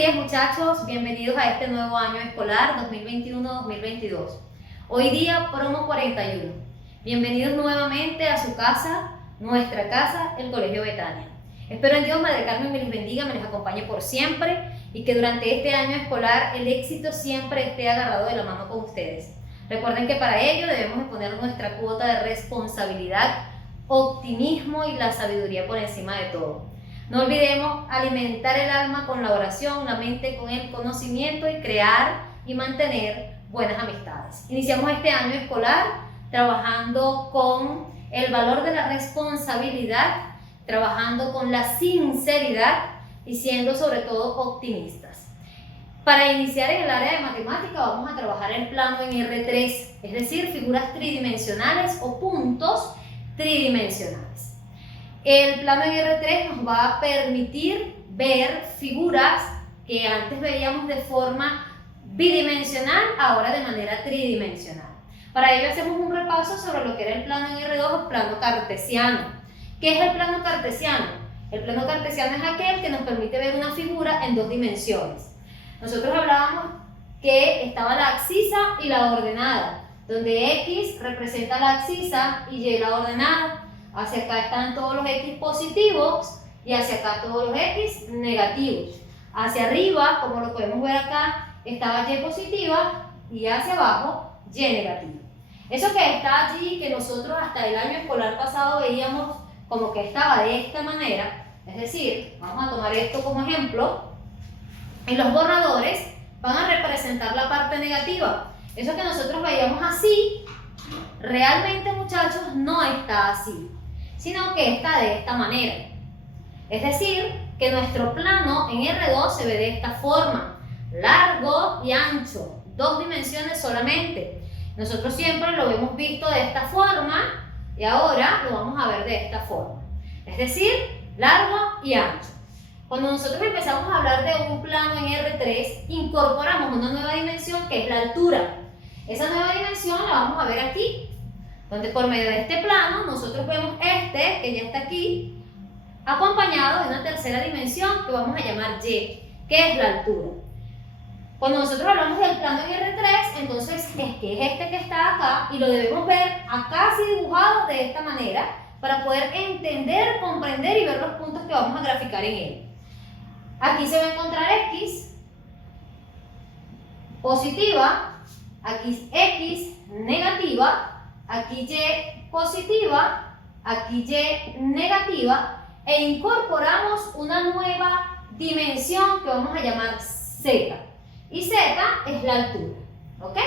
días muchachos, bienvenidos a este nuevo año escolar 2021-2022. Hoy día promo 41. Bienvenidos nuevamente a su casa, nuestra casa, el Colegio Betania. Espero en Dios, Madre Carmen, me les bendiga, me les acompañe por siempre y que durante este año escolar el éxito siempre esté agarrado de la mano con ustedes. Recuerden que para ello debemos de poner nuestra cuota de responsabilidad, optimismo y la sabiduría por encima de todo. No olvidemos alimentar el alma con la oración, la mente con el conocimiento y crear y mantener buenas amistades. Iniciamos este año escolar trabajando con el valor de la responsabilidad, trabajando con la sinceridad y siendo sobre todo optimistas. Para iniciar en el área de matemática vamos a trabajar el plano en R3, es decir, figuras tridimensionales o puntos tridimensionales. El plano en R3 nos va a permitir ver figuras que antes veíamos de forma bidimensional, ahora de manera tridimensional. Para ello hacemos un repaso sobre lo que era el plano en R2 o plano cartesiano. ¿Qué es el plano cartesiano? El plano cartesiano es aquel que nos permite ver una figura en dos dimensiones. Nosotros hablábamos que estaba la abscisa y la ordenada, donde X representa la abscisa y Y la ordenada. Hacia acá están todos los X positivos y hacia acá todos los X negativos. Hacia arriba, como lo podemos ver acá, estaba Y positiva y hacia abajo Y negativa. Eso que está allí, que nosotros hasta el año escolar pasado veíamos como que estaba de esta manera, es decir, vamos a tomar esto como ejemplo, en los borradores van a representar la parte negativa. Eso que nosotros veíamos así, realmente muchachos no está así, sino que está de esta manera. Es decir, que nuestro plano en R2 se ve de esta forma, largo y ancho, dos dimensiones solamente. Nosotros siempre lo hemos visto de esta forma y ahora lo vamos a ver de esta forma. Es decir, largo y ancho. Cuando nosotros empezamos a hablar de un plano en R3, incorporamos una nueva dimensión que es la altura. Esa nueva dimensión la vamos a ver aquí, donde por medio de este plano nosotros vemos este, que ya está aquí, acompañado de una tercera dimensión que vamos a llamar Y, que es la altura. Cuando nosotros hablamos del plano en R3, entonces es que es este que está acá y lo debemos ver acá así dibujado de esta manera para poder entender, comprender y ver los puntos que vamos a graficar en él. Aquí se va a encontrar X positiva, aquí X negativa, aquí Y positiva, aquí Y negativa e incorporamos una nueva dimensión que vamos a llamar Z. Y Z es la altura, ¿ok?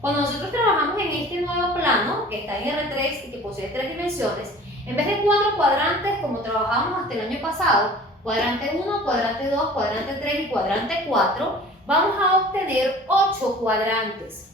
Cuando nosotros trabajamos en este nuevo plano, que está en R3 y que posee tres dimensiones, en vez de 4 cuadrantes como trabajábamos hasta el año pasado, cuadrante 1, cuadrante 2, cuadrante 3 y cuadrante 4, vamos a obtener 8 cuadrantes.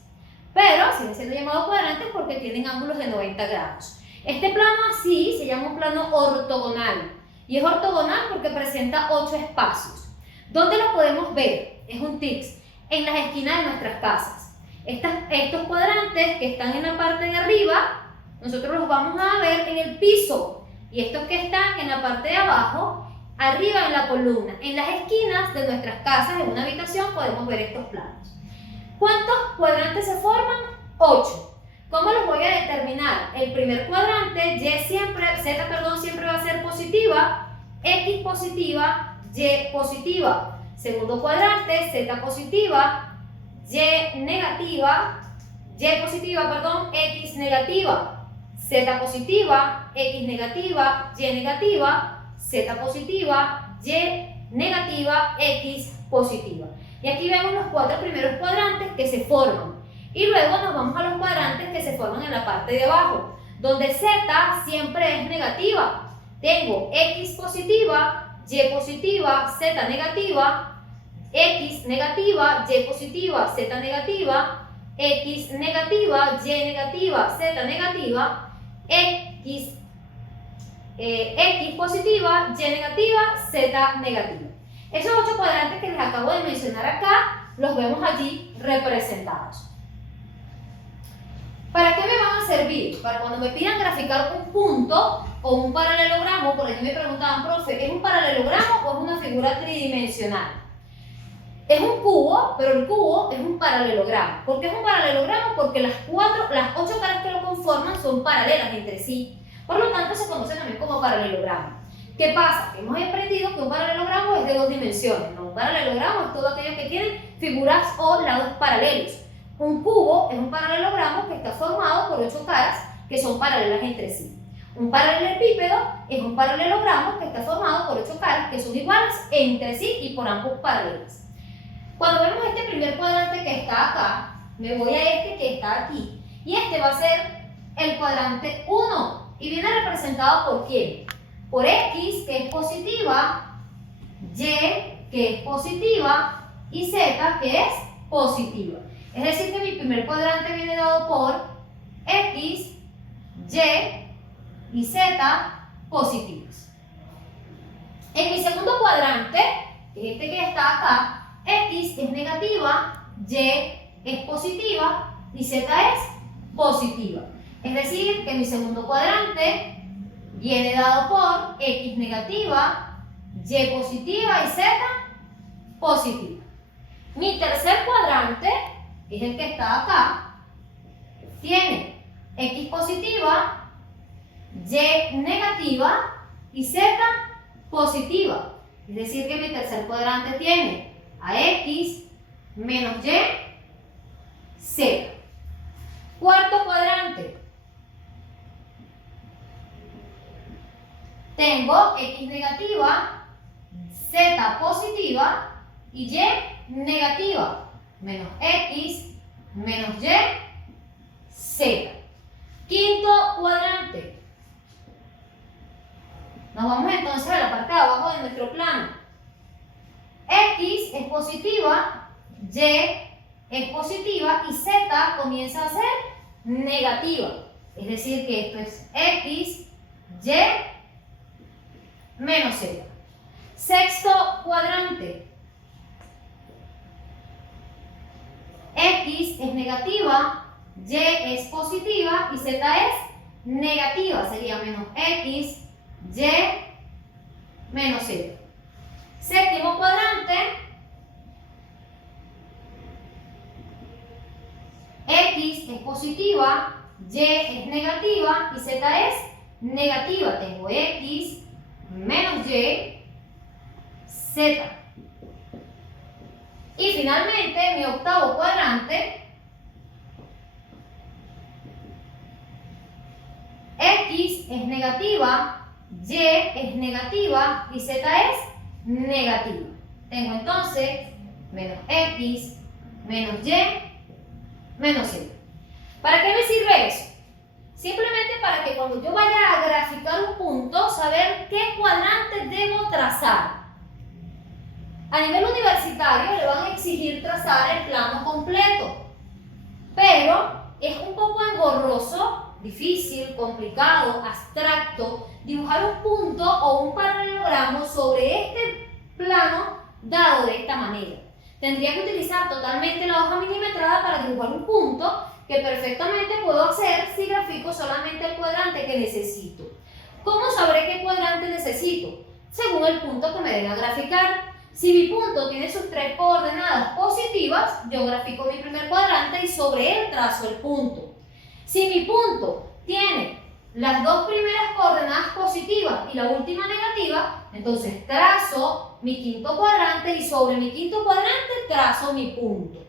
Pero siguen siendo llamados cuadrantes porque tienen ángulos de 90 grados. Este plano así se llama un plano ortogonal. Y es ortogonal porque presenta 8 espacios. ¿Dónde lo podemos ver? Es un tips. En las esquinas de nuestras casas. Estos cuadrantes que están en la parte de arriba, nosotros los vamos a ver en el piso. Y estos que están en la parte de abajo, arriba en la columna. En las esquinas de nuestras casas, en una habitación, podemos ver estos planos. ¿Cuántos cuadrantes se forman? 8. ¿Cómo los voy a determinar? El primer cuadrante, Z siempre va a ser positiva, X positiva, Y positiva. Segundo cuadrante, Z positiva, X negativa, Z positiva, X negativa, Y negativa, Z positiva, Y negativa, X positiva. Y aquí vemos los 4 primeros cuadrantes que se forman. Y luego nos vamos a los cuadrantes que se forman en la parte de abajo, donde Z siempre es negativa. Tengo X positiva, Y positiva, Z negativa, X negativa, Y positiva, Z negativa, X negativa, Y negativa, Z negativa, X positiva, Y negativa, Z negativa. Esos 8 cuadrantes que les acabo de mencionar acá, los vemos allí representados. ¿Para qué me van a servir? Para cuando me pidan graficar un punto o un paralelogramo. Por ahí me preguntaban, profe, ¿es un paralelogramo o es una figura tridimensional? Es un cubo, pero el cubo es un paralelogramo. ¿Por qué es un paralelogramo? Porque las 8 caras que lo conforman son paralelas entre sí. Por lo tanto, se conoce también como paralelogramo. ¿Qué pasa? Que hemos aprendido que un paralelogramo es de 2 dimensiones, ¿no? Un paralelogramo es todo aquello que tiene figuras o lados paralelos. Un cubo es un paralelogramo que está formado por 8 caras que son paralelas entre sí. Un paralelepípedo es un paralelogramo que está formado por 8 caras que son iguales entre sí y por ambos paralelas. Cuando vemos este primer cuadrante que está acá, me voy a este que está aquí. Y este va a ser el cuadrante 1. Y viene representado por ¿quién? Por X, que es positiva, Y, que es positiva, y Z, que es positiva. Es decir, que mi primer cuadrante viene dado por X, Y Z positivos. En mi segundo cuadrante, que es este que está acá, X es negativa, Y es positiva y Z es positiva. Es decir, que mi segundo cuadrante viene dado por X negativa, Y positiva y Z positiva. Mi tercer cuadrante, que es el que está acá, tiene X positiva, Y negativa y Z positiva. Es decir, que mi tercer cuadrante tiene a X menos Y, Z. Cuarto cuadrante. Tengo X negativa, Z positiva y Y negativa. Menos X, menos Y, Z. Quinto cuadrante. Nos vamos entonces a la parte de abajo de nuestro plano. X es positiva, Y es positiva y Z comienza a ser negativa. Es decir, que esto es X, Y, menos Z. Sexto cuadrante. X es negativa, Y es positiva y Z es negativa. Sería menos X, Y, menos Z. Séptimo cuadrante. X es positiva, Y es negativa y Z es negativa. Tengo X menos Y, Z. Y finalmente, mi octavo cuadrante, X es negativa, Y es negativa y Z es negativa. Tengo entonces menos X, menos Y, menos Z. ¿Para qué me sirve eso? Simplemente para que cuando yo vaya a graficar un punto, saber qué cuadrante debo trazar. A nivel universitario le van a exigir trazar el plano completo, pero es un poco engorroso, difícil, complicado, abstracto, dibujar un punto o un paralelogramo sobre este plano dado de esta manera. Tendría que utilizar totalmente la hoja milimetrada para dibujar un punto que perfectamente puedo hacer si grafico solamente el cuadrante que necesito. ¿Cómo sabré qué cuadrante necesito? Según el punto que me den a graficar. Si mi punto tiene sus 3 coordenadas positivas, yo grafico mi primer cuadrante y sobre él trazo el punto. Si mi punto tiene las 2 primeras coordenadas positivas y la última negativa, entonces trazo mi quinto cuadrante y sobre mi quinto cuadrante trazo mi punto.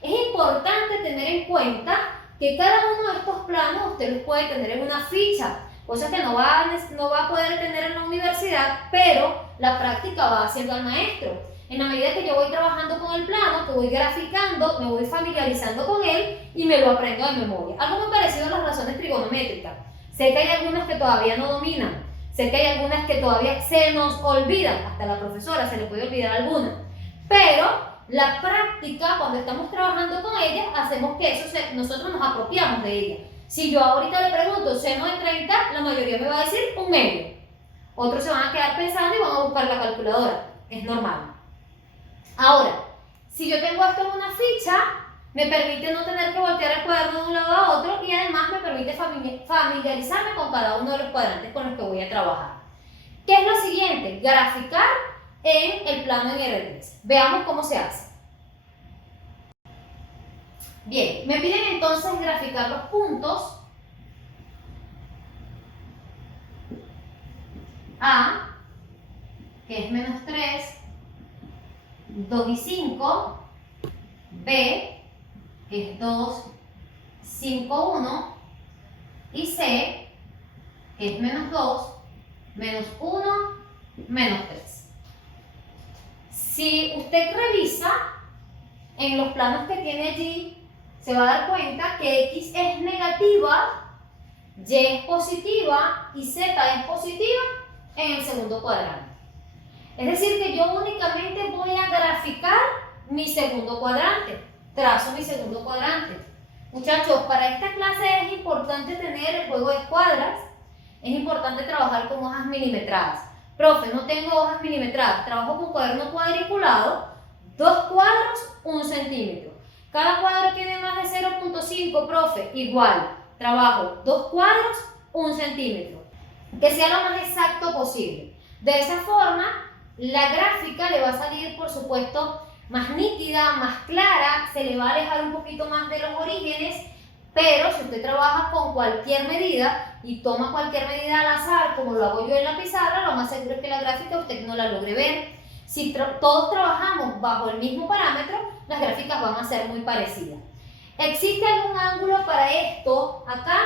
Es importante tener en cuenta que cada uno de estos planos usted los puede tener en una ficha, cosa que no va a poder tener en la universidad, pero la práctica va haciendo al maestro. En la medida que yo voy trabajando con el plano, que voy graficando, me voy familiarizando con él y me lo aprendo de memoria. Algo muy parecido a las razones trigonométricas. Sé que hay algunas que todavía no dominan, sé que hay algunas que todavía se nos olvidan, hasta a la profesora se le puede olvidar algunas, pero la práctica, cuando estamos trabajando con ellas, hacemos que nosotros nos apropiamos de ella. Si yo ahorita le pregunto seno de 30, la mayoría me va a decir un medio. Otros se van a quedar pensando y van a buscar la calculadora. Es normal. Ahora, si yo tengo esto en una ficha, me permite no tener que voltear el cuaderno de un lado a otro y además me permite familiarizarme con cada uno de los cuadrantes con los que voy a trabajar. ¿Qué es lo siguiente? Graficar en el plano en R3. Veamos cómo se hace. Bien, me piden entonces graficar los puntos A, que es menos 3, 2 y 5, B, que es 2, 5, 1, y C, que es menos 2, menos 1, menos 3. Si usted revisa en los planos que tiene allí, se va a dar cuenta que X es negativa, Y es positiva y Z es positiva en el segundo cuadrante. Es decir, que yo únicamente voy a graficar mi segundo cuadrante. Trazo mi segundo cuadrante. Muchachos, para esta clase es importante tener el juego de escuadras. Es importante trabajar con hojas milimetradas. Profe, no tengo hojas milimetradas. Trabajo con cuaderno cuadriculado. 2 cuadros, 1 centímetro. Cada cuadro tiene más de 0.5, profe. Igual. Trabajo 2 cuadros, 1 centímetro. Que sea lo más exacto posible. De esa forma, la gráfica le va a salir, por supuesto, más nítida, más clara, se le va a alejar un poquito más de los orígenes, pero si usted trabaja con cualquier medida y toma cualquier medida al azar, como lo hago yo en la pizarra, lo más seguro es que la gráfica usted no la logre ver. Si todos trabajamos bajo el mismo parámetro, las gráficas van a ser muy parecidas. ¿Existe algún ángulo para esto acá?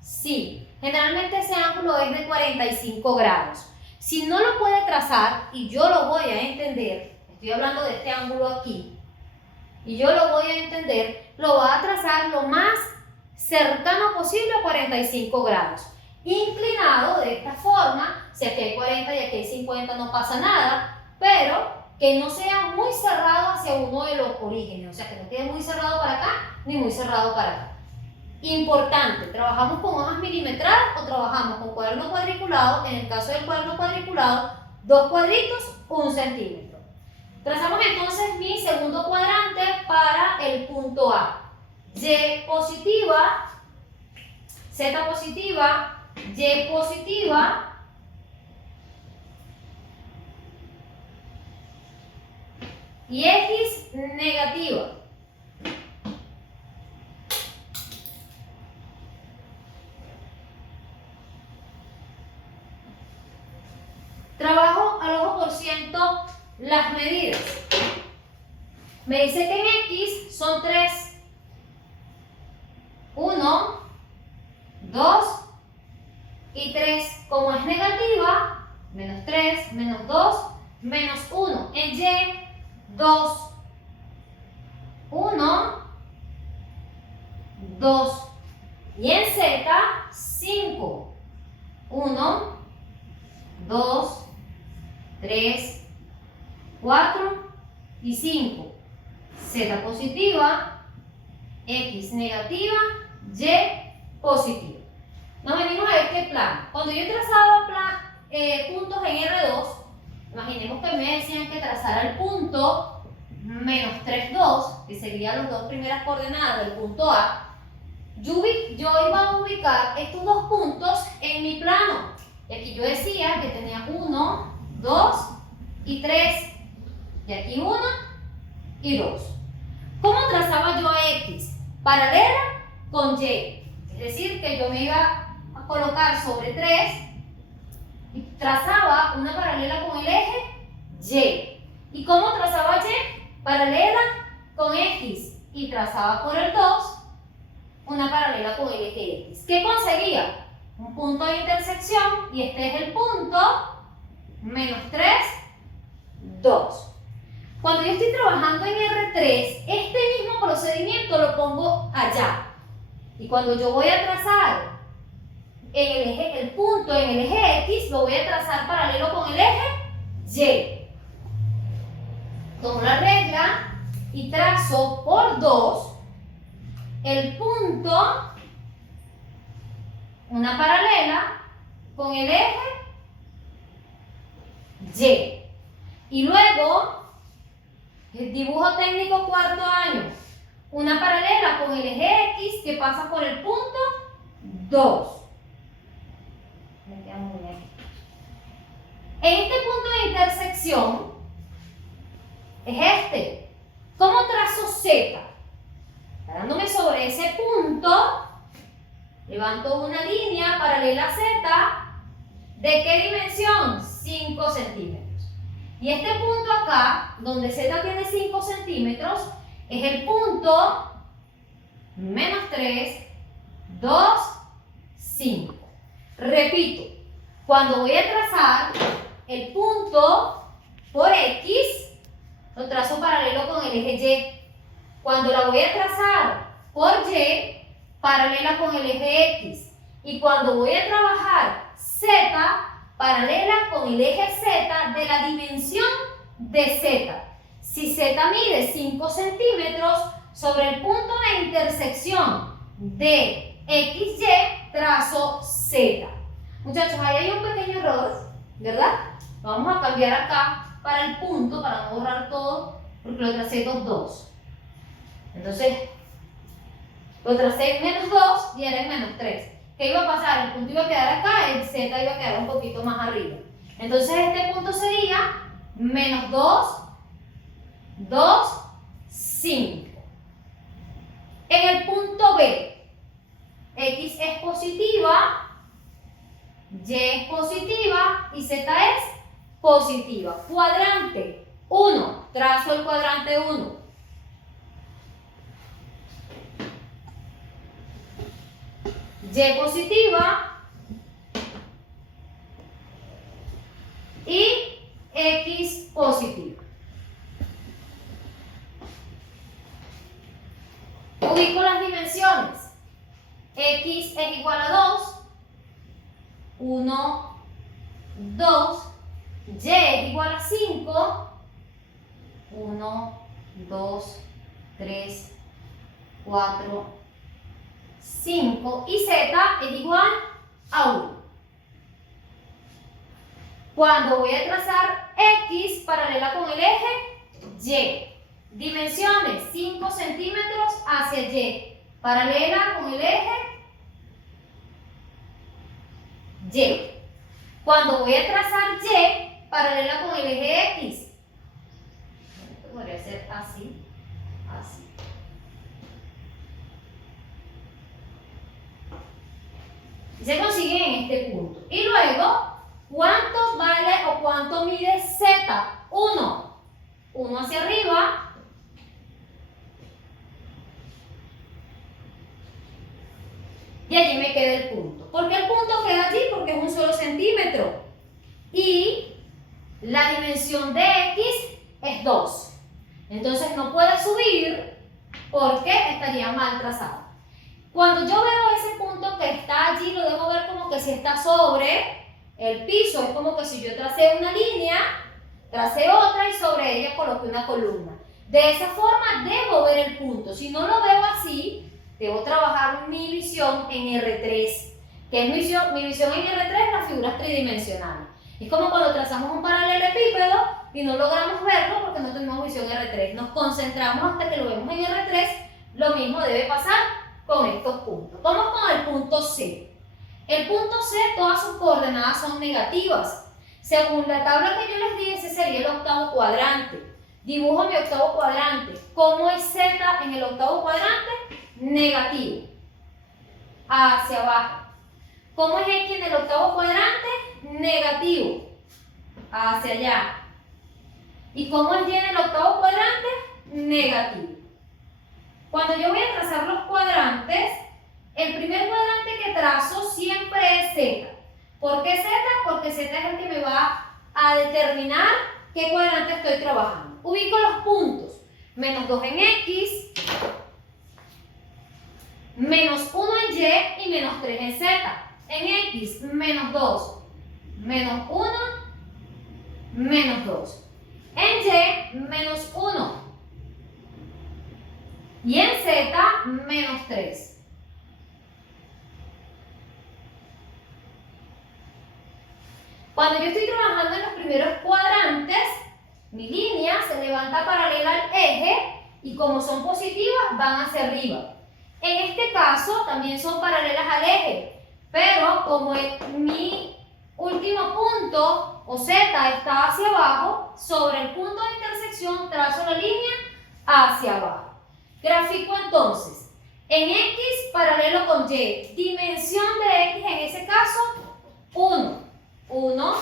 Sí. Generalmente ese ángulo es de 45 grados. Si no lo puede trazar, y yo lo voy a entender, estoy hablando de este ángulo aquí, y yo lo voy a entender, lo va a trazar lo más cercano posible a 45 grados. Inclinado de esta forma, si aquí hay 40 y aquí hay 50 no pasa nada, pero que no sea muy cerrado hacia uno de los orígenes, o sea, que no quede muy cerrado para acá ni muy cerrado para acá. Importante, ¿trabajamos con hojas milimetradas o trabajamos con cuaderno cuadriculado? En el caso del cuaderno cuadriculado, 2 cuadritos, 1 centímetro. Trazamos entonces mi segundo cuadrante para el punto A. Y positiva, Z positiva, Y positiva, y X negativa. Trabajo al ojo por ciento las medidas. Me dice que en X son 3. 1, 2 y 3. Como es negativa, menos 3, menos 2, menos 1. En Y, 2, 1, 2. Y en Z, 5. 1, 2, 3, 4 y 5. Z positiva, X negativa, Y positiva. Nos venimos a este plano. Cuando yo trazaba puntos en R2, imaginemos que me decían que trazara el punto menos 3, 2, que serían las 2 primeras coordenadas del punto A. Yo iba a ubicar estos 2 puntos en mi plano. Y aquí yo decía que tenía 1, 2 y 3. Y aquí 1 y 2. ¿Cómo trazaba yo a X? Paralela con Y. Es decir, que yo me iba a colocar sobre 3 y trazaba una paralela con el eje Y. ¿Y cómo trazaba Y? Paralela con X. Y trazaba por el 2 una paralela con el eje X. ¿Qué conseguía? Un punto de intersección, y este es el punto menos 3, 2. Cuando yo estoy trabajando en R3, este mismo procedimiento lo pongo allá. Y cuando yo voy a trazar el punto en el eje X, lo voy a trazar paralelo con el eje Y. Tomo la regla y trazo por 2 el punto, una paralela con el eje Y. Y luego, el dibujo técnico cuarto año, una paralela con el eje X que pasa por el punto 2. En este punto de intersección es este. ¿Cómo trazo Z? Está dándome levanto una línea paralela a Z. ¿De qué dimensión? 5 centímetros. Y este punto acá, donde Z tiene 5 centímetros, es el punto -3, 2, 5. Repito, cuando voy a trazar el punto por X, lo trazo paralelo con el eje Y. Cuando la voy a trazar por Y, paralela con el eje X. Y cuando voy a trabajar Z, paralela con el eje Z de la dimensión de Z. Si Z mide 5 centímetros, sobre el punto de intersección de XY, trazo Z. Muchachos, ahí hay un pequeño error, ¿verdad? Lo vamos a cambiar acá para el punto, para no borrar todo, porque lo tracé 2. Entonces, lo tracé en -2 y era en -3. ¿Qué iba a pasar? El punto iba a quedar acá, el Z iba a quedar un poquito más arriba. Entonces, este punto sería -2, 2, 5. En el punto B, X es positiva, Y es positiva y Z es positiva. Cuadrante 1, trazo el cuadrante 1. Y positiva y X positiva. Ubico las dimensiones. X es igual a 2, 1, 2. Y es igual a 5, 1, 2, 3, 4, 5. Y Z es igual a 1. Cuando voy a trazar X paralela con el eje Y, dimensiones 5 centímetros hacia Y, paralela con el eje Y. Cuando voy a trazar Y, paralela con el eje X, esto podría ser así, así. Se consigue en este punto. Y luego, ¿cuánto vale o cuánto mide Z? 1. 1 hacia arriba. Y allí me queda el punto. ¿Por qué el punto queda allí? Porque es un solo centímetro. Y la dimensión de X es 2. Entonces no puede subir porque estaría mal trazado. Cuando yo veo ese punto que está allí, lo debo ver como que si está sobre el piso. Es como que si yo tracé una línea, tracé otra y sobre ella coloqué una columna. De esa forma debo ver el punto. Si no lo veo así, debo trabajar mi visión en R3. ¿Qué es mi visión en R3? Las figuras tridimensionales. Es como cuando trazamos un paralelepípedo y no logramos verlo porque no tenemos visión R3. Nos concentramos hasta que lo vemos en R3. Lo mismo debe pasar con estos puntos. Vamos con el punto C. El punto C, todas sus coordenadas son negativas. Según la tabla que yo les di, ese sería el octavo cuadrante. Dibujo mi octavo cuadrante. ¿Cómo es Z en el octavo cuadrante? Negativo. Hacia abajo. ¿Cómo es X en el octavo cuadrante? Negativo. Hacia allá. ¿Y cómo es Y en el octavo cuadrante? Negativo. Cuando yo voy a trazar los cuadrantes, el primer cuadrante que trazo siempre es Z. ¿Por qué Z? Porque Z es el que me va a determinar qué cuadrante estoy trabajando. Ubico los puntos. -2 en X, -1 en Y y -3 en Z. En X, -2, -1, -2. En Y, -1. Y en Z, -3. Cuando yo estoy trabajando en los primeros cuadrantes, mi línea se levanta paralela al eje y como son positivas, van hacia arriba. En este caso, también son paralelas al eje, pero como mi último punto, o Z, está hacia abajo, sobre el punto de intersección trazo la línea hacia abajo. Grafico entonces En X paralelo con Y. Dimensión de X en ese caso, 1. 1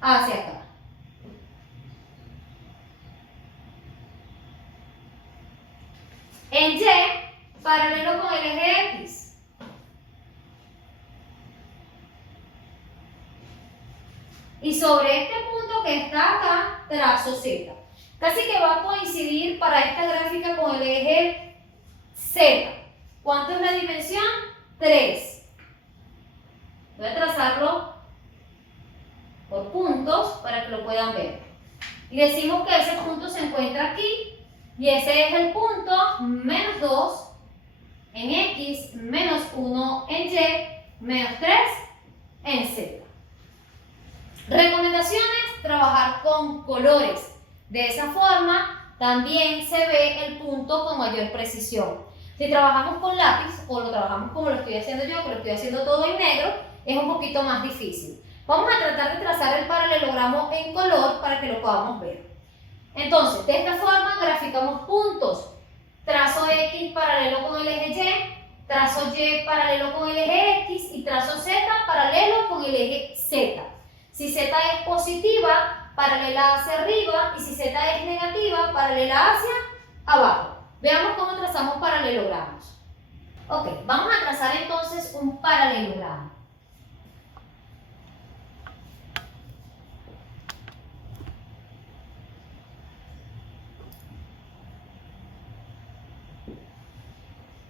hacia acá. En Y, paralelo con el eje X. Y sobre este punto que está acá, trazo Z. Casi que va a coincidir para esta gráfica con el eje Z. ¿Cuánto es la dimensión? 3. Voy a trazarlo por puntos para que lo puedan ver. Y decimos que ese punto se encuentra aquí. Y ese es el punto menos 2 en X, menos 1 en Y, menos 3 en Z. Recomendaciones: trabajar con colores. De esa forma también se ve el punto con mayor precisión. Si trabajamos con lápiz o lo trabajamos como lo estoy haciendo yo, que lo estoy haciendo todo en negro, es un poquito más difícil. Vamos a tratar de trazar el paralelogramo en color para que lo podamos ver. Entonces, de esta forma graficamos puntos. Trazo X paralelo con el eje Y, trazo Y paralelo con el eje X y trazo Z paralelo con el eje Z. Si Z es positiva, paralela hacia arriba, y si Z es negativa, paralela hacia abajo. Veamos cómo trazamos paralelogramos. Ok, vamos a trazar entonces un paralelogramo.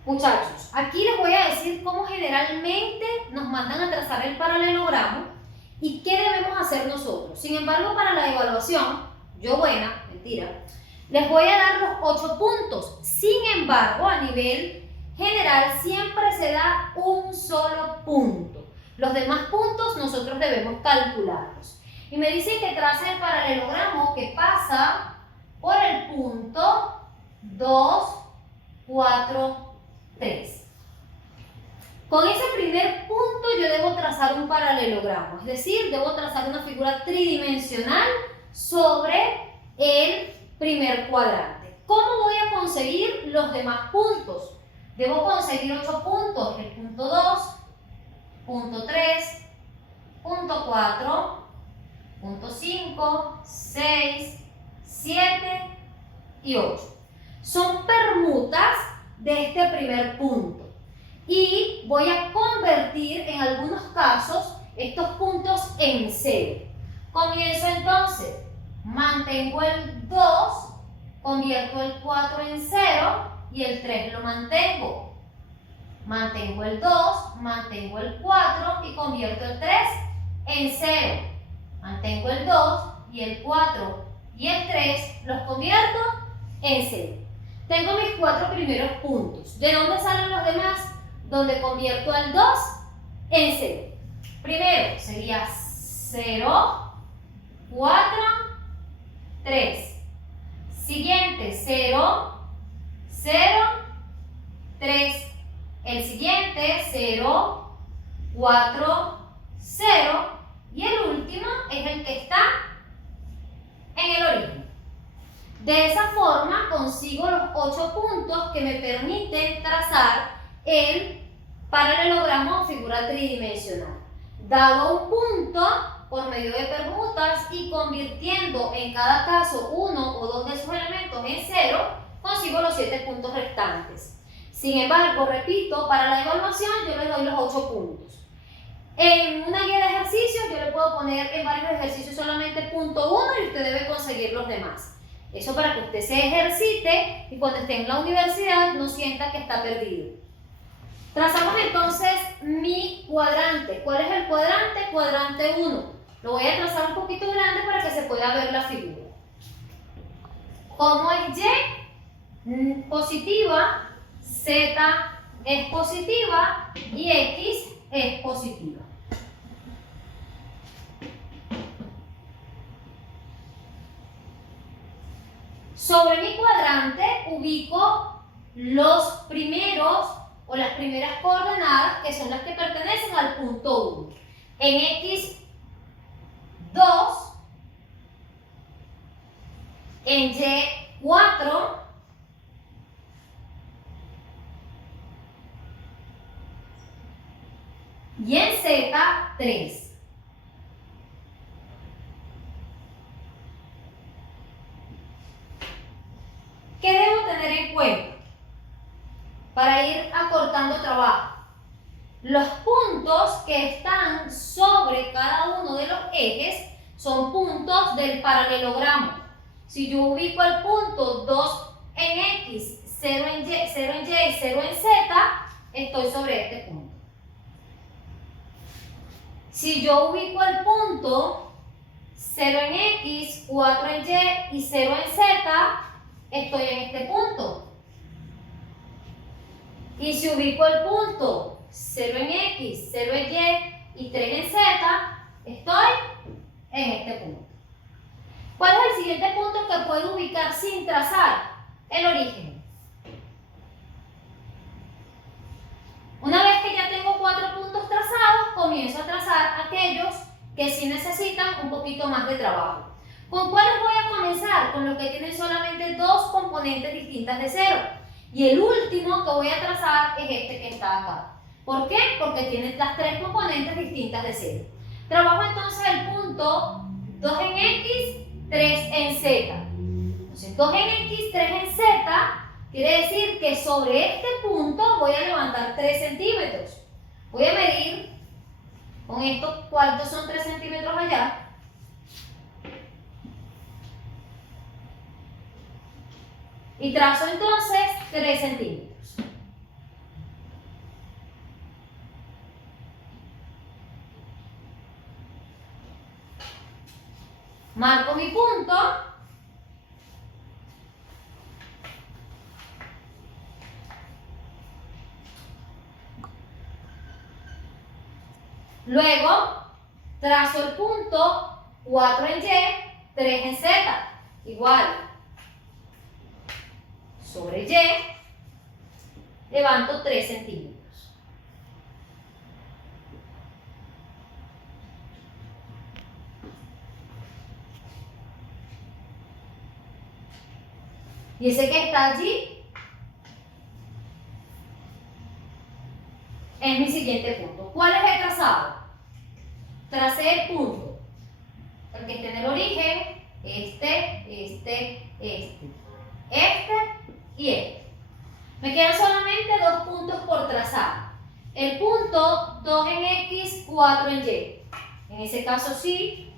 Muchachos, aquí les voy a decir cómo generalmente nos mandan a trazar el paralelogramo y qué debemos hacer nosotros. Sin embargo, para la evaluación, yo buena, mentira, les voy a dar los 8 puntos. Sin embargo, a nivel general siempre se da un solo punto. Los demás puntos nosotros debemos calcularlos. Y me dicen que trace el paralelogramo que pasa por el punto 2, 4, 3. Con ese primer punto yo debo trazar un paralelogramo, es decir, debo trazar una figura tridimensional sobre el primer cuadrante. ¿Cómo voy a conseguir los demás puntos? Debo conseguir 8 puntos, el punto 2, punto 3, punto 4, punto 5, 6, 7 y 8. Son permutas de este primer punto. Y voy a convertir en algunos casos estos puntos en 0. Comienzo entonces, mantengo el 2, convierto el 4 en 0 y el 3 lo mantengo. Mantengo el 2, mantengo el 4 y convierto el 3 en 0. Mantengo el 2 y el 4 y el 3 los convierto en 0. Tengo mis 4 primeros puntos. ¿De dónde salen los demás? Donde convierto al 2 en 0. Primero sería 0, 4, 3. Siguiente, 0, 0, 3. El siguiente, 0, 4, 0. Y el último es el que está en el origen. De esa forma consigo los 8 puntos que me permiten trazar el paralelogramo o figura tridimensional. Dado un punto, por medio de permutas y convirtiendo en cada caso uno o dos de esos elementos en 0, consigo los 7 puntos restantes. Sin embargo, repito, para la evaluación yo le doy los 8 puntos. En una guía de ejercicios yo le puedo poner en varios ejercicios solamente punto 1 y usted debe conseguir los demás. Eso para que usted se ejercite y cuando esté en la universidad no sienta que está perdido. Trazamos entonces mi cuadrante. ¿Cuál es el cuadrante? Cuadrante 1. Lo voy a trazar un poquito grande para que se pueda ver la figura. Como es Y positiva, Z es positiva y X es positiva. Sobre mi cuadrante ubico los primeros o las primeras coordenadas que son las que pertenecen al punto 1. En X, 2, en Y, 4, y en Z 3. ¿Qué debo tener en cuenta para ir acortando trabajo? Los puntos que están sobre cada uno de los ejes son puntos del paralelogramo. Si yo ubico el punto 2 en X, 0 en Y, 0 en Y y 0 en Z, estoy sobre este punto. Si yo ubico el punto 0 en X, 4 en Y y 0 en Z, estoy en este punto. Y si ubico el punto 0 en X, 0 en Y y 3 en Z, estoy en este punto. ¿Cuál es el siguiente punto que puedo ubicar sin trazar? El origen. Una vez que ya tengo 4 puntos trazados, comienzo a trazar aquellos que sí necesitan un poquito más de trabajo. ¿Con cuáles voy a comenzar? Con los que tienen solamente 2 componentes distintas de 0. Y el último que voy a trazar es este que está acá. ¿Por qué? Porque tiene las 3 componentes distintas de 0. Trabajo entonces el punto 2 en X, 3 en Z. Entonces 2 en X, 3 en Z quiere decir que sobre este punto voy a levantar 3 centímetros. Voy a medir con esto cuántos son 3 centímetros allá. Y trazo entonces 3 centímetros. Marco mi punto. Luego trazo el punto 4 en Y, 3 en Z. Igual. Sobre Y levanto 3 centímetros. Y ese que está allí es mi siguiente punto. ¿Cuáles he trazado? Tracé el punto, el que esté en el origen, este y este. Me quedan solamente 2 puntos por trazar. El punto 2 en X, 4 en Y. En ese caso sí,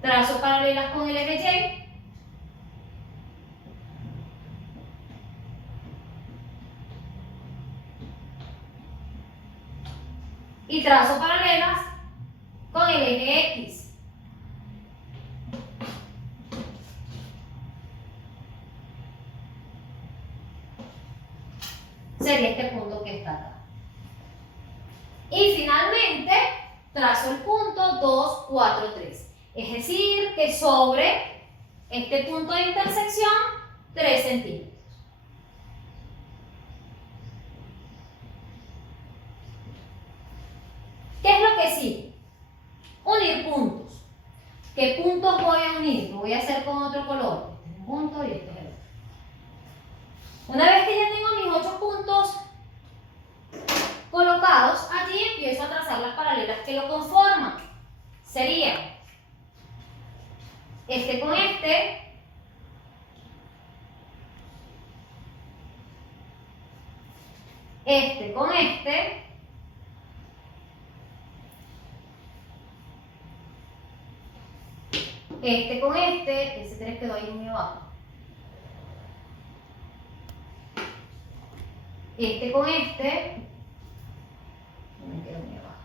trazo paralelas con el eje Y. Y trazo paralelas con el eje X. Sería este punto que está acá. Y finalmente trazo el punto 2, 4, 3. Es decir, que sobre este punto de intersección, 3 centímetros. ¿Qué es lo que sigue? Unir puntos. ¿Qué puntos voy a unir? Lo voy a hacer con otro color. Este es un punto y este es el otro. Una vez que ya tengo mis 8 puntos colocados, allí empiezo a trazar las paralelas que lo conforman. Sería este con este, este con este, este con este, ese 3 quedó ahí muy abajo. Este con este, me quedó muy abajo.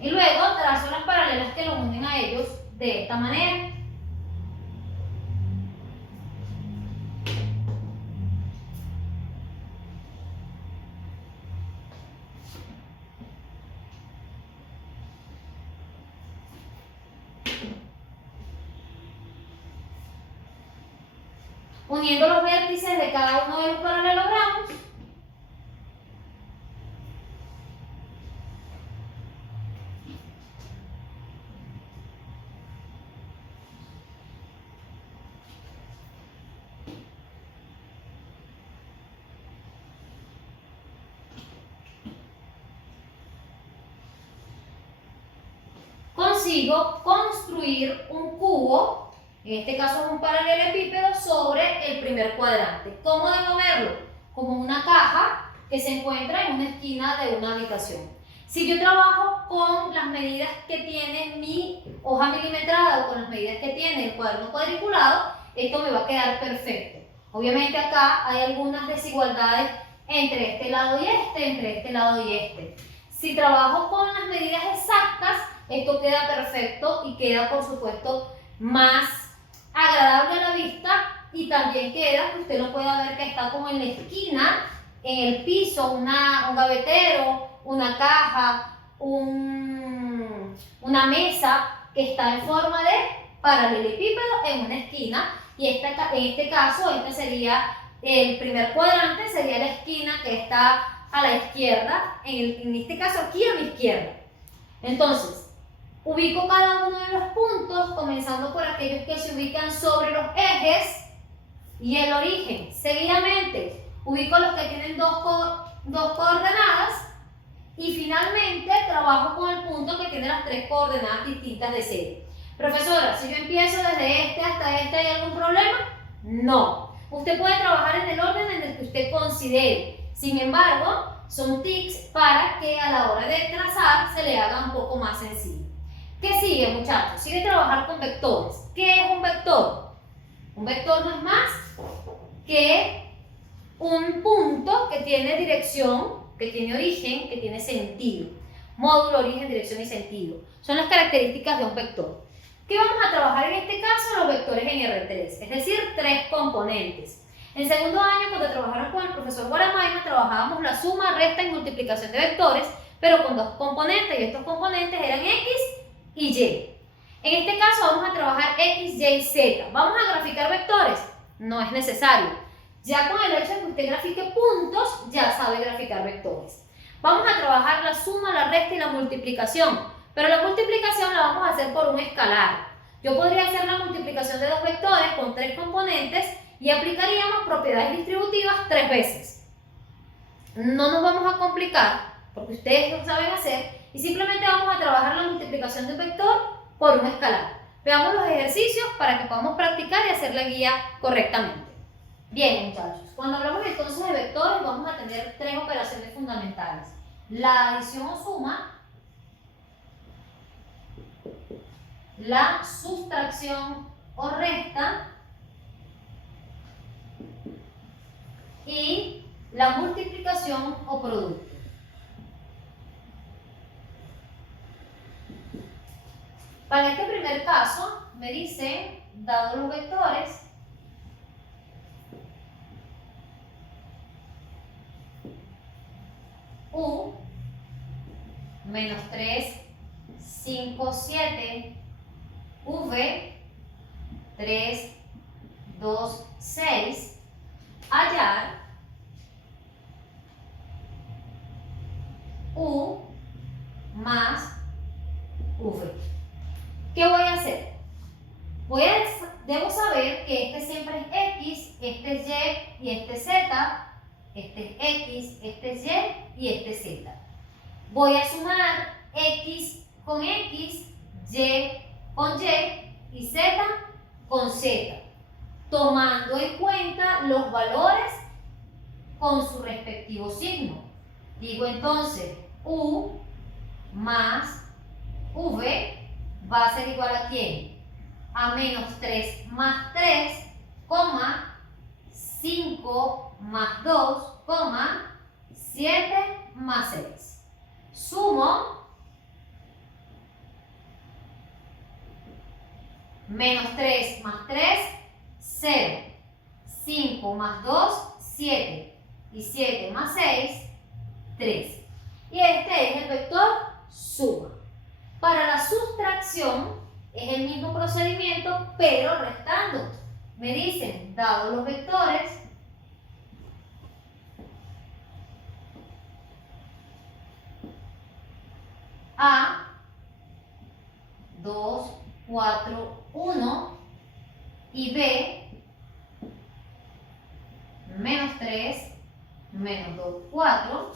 Y luego trazo las paralelas que los unen a ellos de esta manera. Uniendo los vértices de cada uno de los paralelogramos. consigo construir un cubo, en este caso es un paralelepípedo, sobre el primer cuadrante. ¿Cómo debo verlo? Como una caja que se encuentra en una esquina de una habitación. Si yo trabajo con las medidas que tiene mi hoja milimetrada o con las medidas que tiene el cuaderno cuadriculado, esto me va a quedar perfecto. Obviamente acá hay algunas desigualdades entre este lado y entre este lado y este. Si trabajo con las medidas exactas, esto queda perfecto y queda, por supuesto, más agradable a la vista, y también queda que usted lo pueda ver que está como en la esquina, en el piso, un gavetero, una caja, una mesa que está en forma de paralelepípedo en una esquina, y en este caso, este sería el primer cuadrante, sería la esquina que está a la izquierda, en este caso aquí a mi izquierda. Entonces, ubico cada uno de los puntos, comenzando por aquellos que se ubican sobre los ejes y el origen. Seguidamente, ubico los que tienen dos coordenadas, y finalmente trabajo con el punto que tiene las 3 coordenadas distintas de 0. Profesora, si yo empiezo desde este hasta este, ¿hay algún problema? No. Usted puede trabajar en el orden en el que usted considere. Sin embargo, son tips para que a la hora de trazar se le haga un poco más sencillo. ¿Qué sigue, muchachos? Sigue trabajar con vectores. ¿Qué es un vector? Un vector no es más que un punto que tiene dirección, que tiene origen, que tiene sentido. Módulo, origen, dirección y sentido. Son las características de un vector. ¿Qué vamos a trabajar en este caso? Los vectores en R3, es decir, 3 componentes. En segundo año, cuando trabajaron con el profesor Guaramaima, trabajábamos la suma, resta y multiplicación de vectores, pero con 2 componentes, y estos componentes eran X y Y. En este caso vamos a trabajar X, Y y Z. ¿Vamos a graficar vectores? No es necesario. Ya con el hecho de que usted grafique puntos, ya sabe graficar vectores. Vamos a trabajar la suma, la resta y la multiplicación, pero la multiplicación la vamos a hacer por un escalar. Yo podría hacer la multiplicación de 2 vectores con 3 componentes y aplicaríamos propiedades distributivas 3 veces. No nos vamos a complicar, porque ustedes lo saben hacer, y simplemente vamos a trabajar la multiplicación de un vector por un escalar. Veamos los ejercicios para que podamos practicar y hacer la guía correctamente. Bien, muchachos, cuando hablamos entonces de vectores, vamos a tener 3 operaciones fundamentales: la adición o suma, la sustracción o resta y la multiplicación o producto. Para este primer caso, me dice, dados los vectores, U menos 3, 5, 7, V 3, 2, 6, hallar U más V. ¿Qué voy a hacer? Debo saber que este siempre es X, este es Y y este es Z. Este es X, este es Y y este es Z. Voy a sumar X con X, Y con Y y Z con Z, tomando en cuenta los valores con su respectivo signo. Digo entonces, U más V va a ser igual a ¿quién? A menos 3 más 3, 5 más 2, 7 más 6. Sumo menos 3 más 3, 0. 5 más 2, 7. Y 7 más 6, 3. Y este es el vector suma. Para la sustracción es el mismo procedimiento, pero restando. Me dicen, dados los vectores, A, 2, 4, 1 y B, menos 3, menos 2, 4,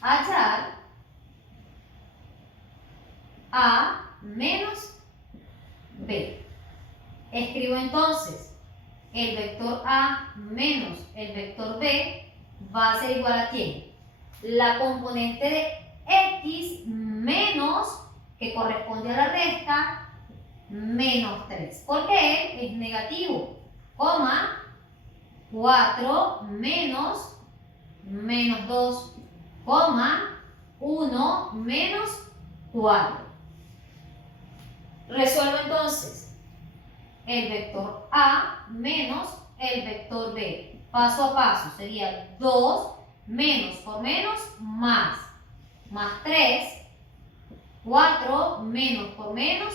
hallar A menos B. Escribo entonces el vector A menos el vector B va a ser igual a ¿quién? La componente de X menos, que corresponde a la resta, menos 3. Porque él es negativo, coma, 4 menos 2, coma, 1 menos 4. Resuelvo entonces el vector A menos el vector B. Paso a paso sería 2 menos por menos más 3, 4 menos por menos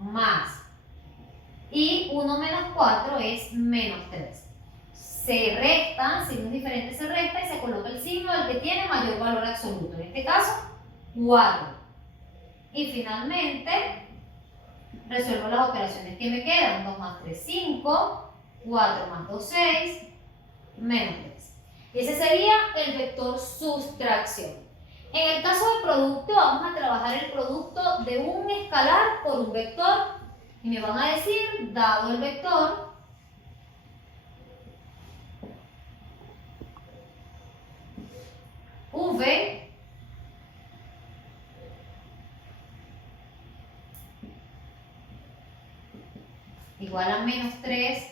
más, y 1 menos 4 es menos 3. Se restan, signos diferentes se resta y se coloca el signo del que tiene mayor valor absoluto, en este caso 4. Y finalmente resuelvo las operaciones que me quedan. 2 más 3, 5, 4 más 2, 6, menos 3. Y ese sería el vector sustracción. En el caso del producto, vamos a trabajar el producto de un escalar por un vector. Y me van a decir, dado el vector, V igual a menos 3,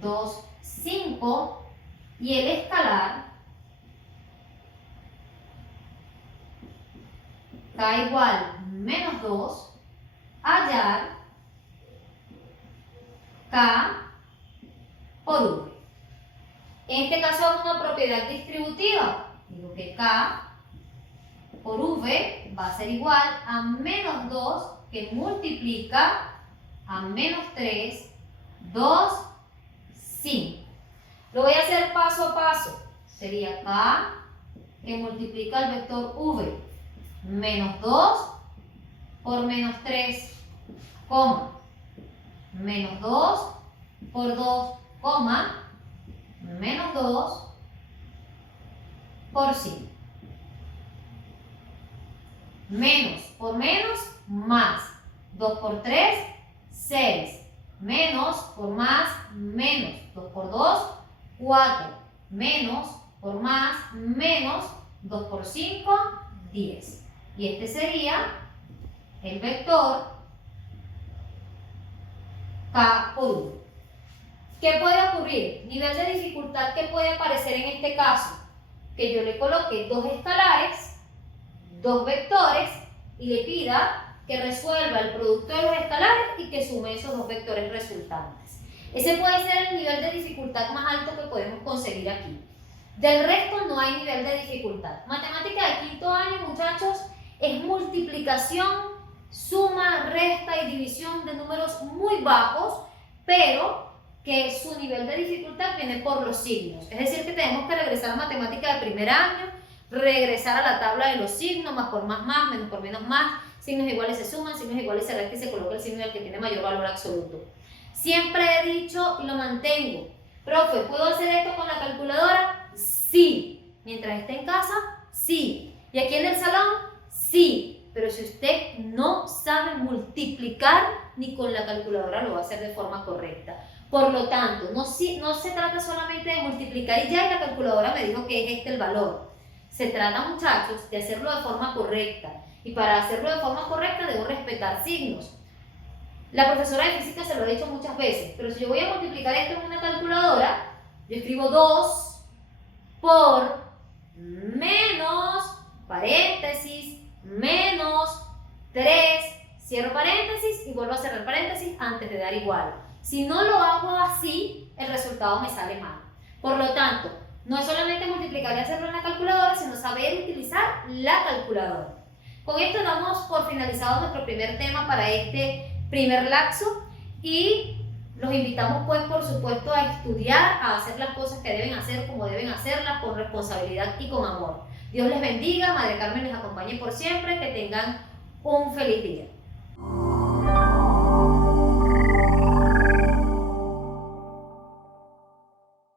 2, 5, y el escalar K igual menos 2, hallar K por V. En este caso es una propiedad distributiva. Digo que K por V va a ser igual a menos 2 que multiplica a menos 3, 2, 5. Lo voy a hacer paso a paso. Sería K que multiplica el vector V menos 2 por menos 3, coma, menos 2 por 2, coma, menos 2 por 5. Menos por menos, más. 2 por 3, 6. Menos por más, menos. 2 por 2, 4. Menos por más, menos. 2 por 5, 10. Y este sería el vector K por V. ¿Qué puede ocurrir? Nivel de dificultad que puede aparecer en este caso. Que yo le coloque dos escalares, dos vectores, y le pida que resuelva el producto de los escalares y que sume esos dos vectores resultantes. Ese puede ser el nivel de dificultad más alto que podemos conseguir aquí. Del resto no hay nivel de dificultad. Matemática de quinto año, muchachos, es multiplicación, suma, resta y división de números muy bajos, pero que su nivel de dificultad viene por los signos. Es decir, que tenemos que regresar a matemática de primer año, regresar a la tabla de los signos, más por más, menos por menos, más, signos iguales se suman, signos iguales se restan y se coloca el signo del que tiene mayor valor absoluto. Siempre he dicho y lo mantengo, profe, ¿puedo hacer esto con la calculadora? Sí. Mientras esté en casa, sí. ¿Y aquí en el salón? Sí. Pero si usted no sabe multiplicar, ni con la calculadora lo va a hacer de forma correcta. Por lo tanto, no se trata solamente de multiplicar y ya, y la calculadora me dijo que es este el valor. Se trata, muchachos, de hacerlo de forma correcta. Y para hacerlo de forma correcta debo respetar signos. La profesora de física se lo ha dicho muchas veces, pero si yo voy a multiplicar esto en una calculadora, yo escribo 2 por menos, paréntesis, menos 3, cierro paréntesis y vuelvo a cerrar paréntesis antes de dar igual. Si no lo hago así, el resultado me sale mal. Por lo tanto, no es solamente multiplicar y hacerlo en la calculadora, sino saber utilizar la calculadora. Con esto damos por finalizado nuestro primer tema para este primer lapso y los invitamos, pues, por supuesto, a estudiar, a hacer las cosas que deben hacer como deben hacerlas, con responsabilidad y con amor. Dios les bendiga, Madre Carmen les acompañe por siempre, que tengan un feliz día.